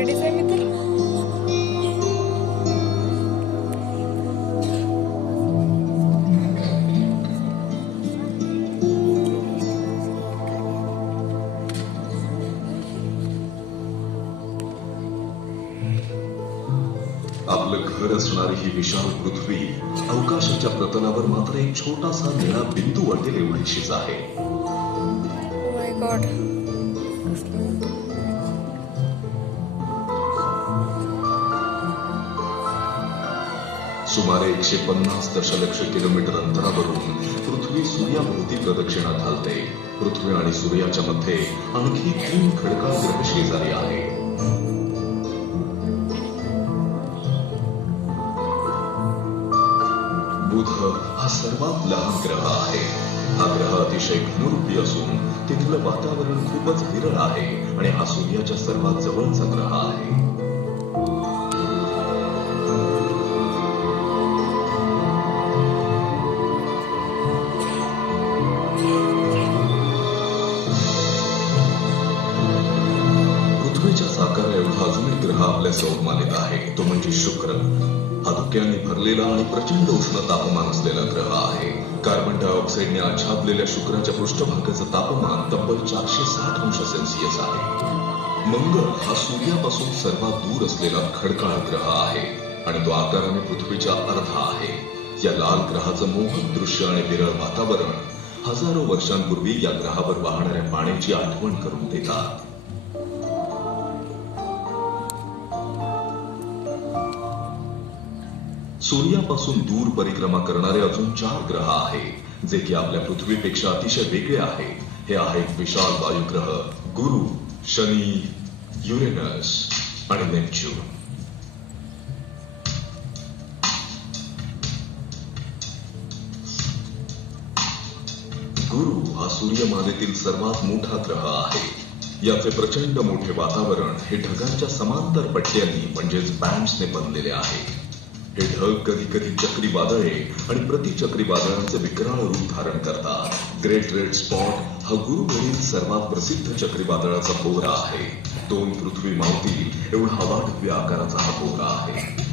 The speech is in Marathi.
येडीच आहे मी तर आपलं घर असणारी ही विशाल पृथ्वी अवकाशाच्या प्रतलावर मात्र एक छोटासा निळा बिंदू वाटेल एवढीशीच आहे. सुमारे एकशे पन्नास दशलक्ष किलोमीटर अंतरावरून पृथ्वी सूर्याभोवती प्रदक्षिणा घालते. पृथ्वी आणि सूर्याच्या मध्ये आणखी तीन खडका ग्रह शेजारी आहे. बुध हा सर्वात लहान ग्रह आहे. हा ग्रह अतिशय घनरूपी असून तिथलं वातावरण खूपच विरळ आहे आणि हा सूर्य साकार एवढा अजून एक ग्रह आपल्या सौरमालेत आहे. तो म्हणजे शुक्र. हा धुक्याने भरलेला आणि प्रचंड उष्ण तापमान असलेला ग्रह आहे. कार्बन डायऑक्साईडने आच्छादलेल्या शुक्राच्या पृष्ठभागाचं तापमान तब्बल चारशे साठ अंश सेल्सिअस आहे. मंगळ हा सूर्यापासून सर्वात दूर असलेला खडकाळ ग्रह आहे आणि तो आकाराने पृथ्वीच्या अर्धा आहे. या लाल ग्रहाचं मोहक दृश्य आणि विरळ वातावरण हजारो वर्षांपूर्वी या ग्रहावर वाहणाऱ्या पाण्याची आठवण करून देतात. सूर्यापासून दूर परिक्रमा करणारे अजून चार ग्रह आहेत जे की आपल्या पृथ्वीपेक्षा अतिशय वेगळे आहेत. हे आहेत विशाल वायुग्रह गुरु शनी युरेनस आणि नेपच्यून. गुरु हा सूर्यमालेतील सर्वात मोठा ग्रह आहे. याचे प्रचंड मोठे वातावरण हे ढगांच्या समांतर पट्ट्यांनी म्हणजेच बँड्सने बनलेले आहे. हे ढग कधी कधी चक्रीवादळे आणि प्रतिचक्रीवादळांचे विकराळ रूप धारण करतात. ग्रेट रेड स्पॉट हा गुरुवरील सर्वात प्रसिद्ध चक्रीवादळाचा पोहरा आहे. दोन पृथ्वी मावतील एवढा वाढव्य आकाराचा हा पोहरा आहे.